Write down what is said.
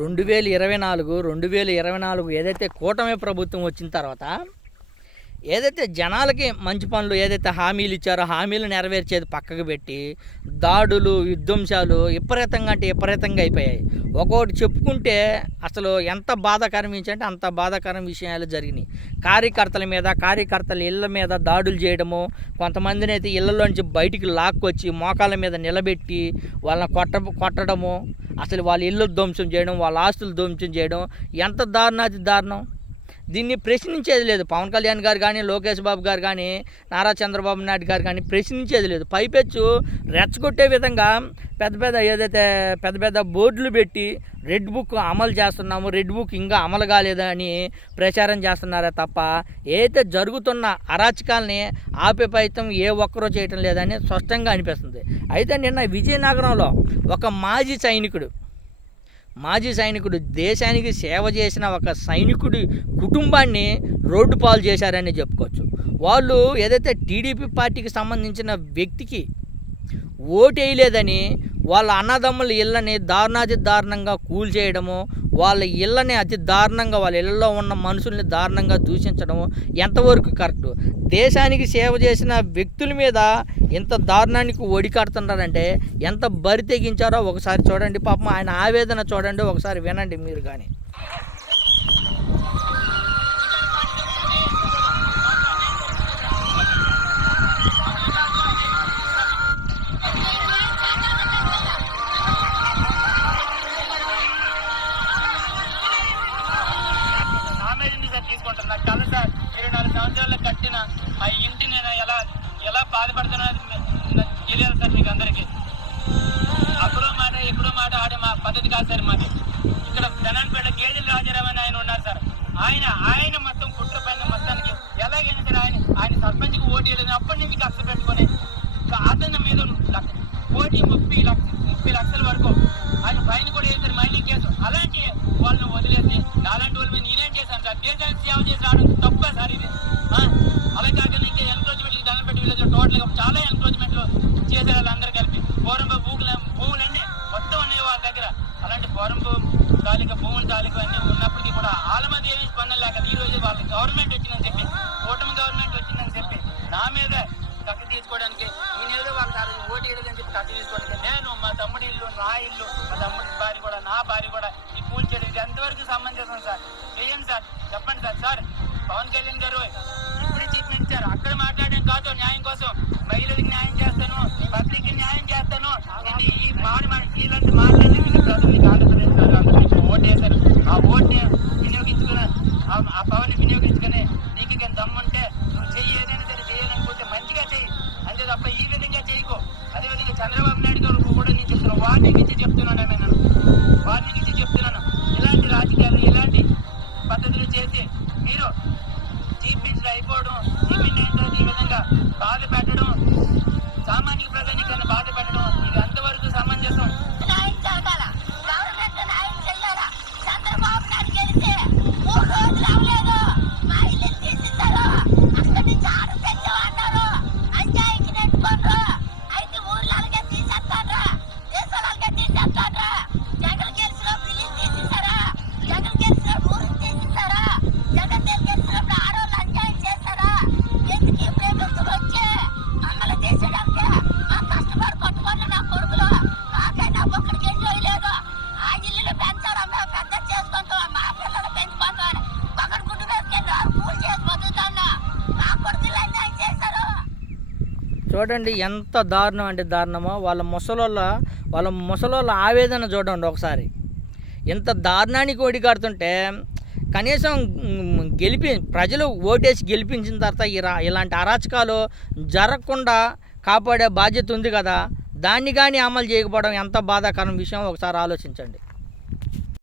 రెండు వేల ఇరవై నాలుగు రెండు వేల ఇరవై నాలుగు ఏదైతే కూటమి ప్రభుత్వం వచ్చిన తర్వాత ఏదైతే జనాలకి మంచి పనులు ఏదైతే హామీలు ఇచ్చారో హామీలు నెరవేర్చేది పక్కకు పెట్టి దాడులు విధ్వంసాలు విపరీతంగా అంటే విపరీతంగా అయిపోయాయి. ఒక్కొక్కటి చెప్పుకుంటే అసలు ఎంత బాధాకరం అంటే అంత బాధాకరం విషయాలు జరిగినాయి. కార్యకర్తల మీద కార్యకర్తల ఇళ్ళ మీద దాడులు చేయడము కొంతమందిని అయితే ఇళ్ళలోంచి బయటికి లాక్కొచ్చి మోకాళ్ళ మీద నిలబెట్టి వాళ్ళని కొట్ట కొట్టడము అసలు వాళ్ళ ఇల్లు ధ్వంసం చేయడం వాళ్ళ ఆస్తులు ధ్వంసం చేయడం ఎంత దారుణాది దారుణం. దీన్ని ప్రశ్నించేది లేదు. పవన్ కళ్యాణ్ గారు కానీ లోకేష్ బాబు గారు కానీ నారా చంద్రబాబు నాయుడు గారు కానీ ప్రశ్నించేది లేదు. పైపెచ్చు రెచ్చగొట్టే విధంగా పెద్ద పెద్ద ఏదైతే పెద్ద పెద్ద బోర్డులు పెట్టి రెడ్ బుక్ అమలు చేస్తున్నాము రెడ్ బుక్ ఇంకా అమలు కాలేదని ప్రచారం చేస్తున్నారే తప్ప ఏదైతే జరుగుతున్న అరాచకాలని ఆపే ప్రయత్నం ఏ ఒక్కరూ చేయటం లేదని స్పష్టంగా అనిపిస్తుంది. అయితే నిన్న విజయనగరంలో ఒక మాజీ సైనికుడు మాజీ సైనికుడు దేశానికి సేవ చేసిన ఒక సైనికుడి కుటుంబాన్ని రోడ్డు పాలు చేశారని చెప్పుకోవచ్చు. వాళ్ళు ఏదైతే టీడీపీ పార్టీకి సంబంధించిన వ్యక్తికి ఓటు వేయలేదని వాళ్ళ అన్నదమ్ముల ఇళ్ళని దారుణాతి దారుణంగా కూల్చేయడము వాళ్ళ ఇళ్ళని అతి దారుణంగా వాళ్ళ ఇళ్ళలో ఉన్న మనుషుల్ని దారుణంగా దూషించడం ఎంతవరకు కరెక్ట్? దేశానికి సేవ చేసిన వ్యక్తుల మీద ఎంత దారుణానికి ఒడికడుతున్నారంటే ఎంత బరి తెగించారో ఒకసారి చూడండి. పాపం ఆయన ఆవేదన చూడండి ఒకసారి వినండి మీరు కానీ సంవత్సరాలు కట్టిన ఆ ఇంటి నేను ఎలా ఎలా బాధపడుతున్నా తెలియదు సార్ మీకు అందరికీ. అప్పుడో మాట ఎప్పుడో మాట ఆడే మా పద్ధతి కాదు సార్ మాది. ఇక్కడ ధనాన్పేట గేదెల రాజారావు అని ఆయన ఉన్నారు సార్. ఆయన ఆయన మొత్తం కుట్ర పైన మొత్తానికి ఎలాగైనా సరే ఆయన ఆయన సర్పంచ్కి ఓటు వెళ్ళిన అప్పటి నుంచి కష్ట గవర్నమెంట్ వచ్చిందని చెప్పి కూటమి గవర్నమెంట్ వచ్చిందని చెప్పి నా మీద కట్టు తీసుకోవడానికి నేను ఏదో వాళ్ళ సార్ ఓటు వేయలేదని చెప్పి కట్టు తీసుకోవడానికి నేను మా తమ్ముడి ఇల్లు నా ఇల్లు మా తమ్ముడి భార్య కూడా నా భార్య కూడా ఈ పూజ చేయడం ఇది ఎంతవరకు సమంజసం సార్? చేయండి సార్ చెప్పండి సార్. సార్ పవన్ కళ్యాణ్ గారు ఇప్పుడే చీఫ్ మినిస్టర్ అక్కడ మాట్లాడడం కాదు న్యాయం కోసం మహిళలకు న్యాయం చేస్తాను పబ్లిక్ న్యాయం చేస్తాను నేను ఈ మాట మాట ఇలాంటి మాట్లాడేందుకు ప్రజలకు ఆంధ్రప్రదేశ్ గారు అందరూ మీకు ఓటు వేశారు ఆ ఓటుని వినియోగించుకుని ఆ- ఆ పవన్ వినియోగించుకుని నీకు కానీ దమ్ముంటే నువ్వు చెయ్యి ఏదైనా సరే చేయాలనుకుంటే మంచిగా చెయ్యి అంతే తప్ప ఈ విధంగా చేయకు అదే విధంగా చంద్రబాబు నాయుడు గారు కూడా నేను చెప్తున్నాను వారిని నుంచి చెప్తున్నాను నేను వారిని నుంచి చెప్తున్నాను. ఇలాంటి రాజకీయాలు ఇలాంటి పద్ధతులు చేసి మీరు చీఫ్ మినిస్టర్ అయిపోవడం చీఫ్ మినిస్టర్ ఈ విధంగా బాధ పెట్టడం సామాన్య ప్రజానికి చూడండి ఎంత దారుణం అంటే దారుణమో. వాళ్ళ ముసలోళ్ళ వాళ్ళ ముసలోళ్ళ ఆవేదన చూడండి ఒకసారి. ఎంత దారుణానికి ఒడిగాడుతుంటే కనీసం గెలిపి ప్రజలు ఓటేసి గెలిపించిన తర్వాత ఇలా ఇలాంటి అరాచకాలు జరగకుండా కాపాడే బాధ్యత ఉంది కదా. దాన్ని కానీ అమలు చేయకపోవడం ఎంత బాధాకరం విషయం ఒకసారి ఆలోచించండి.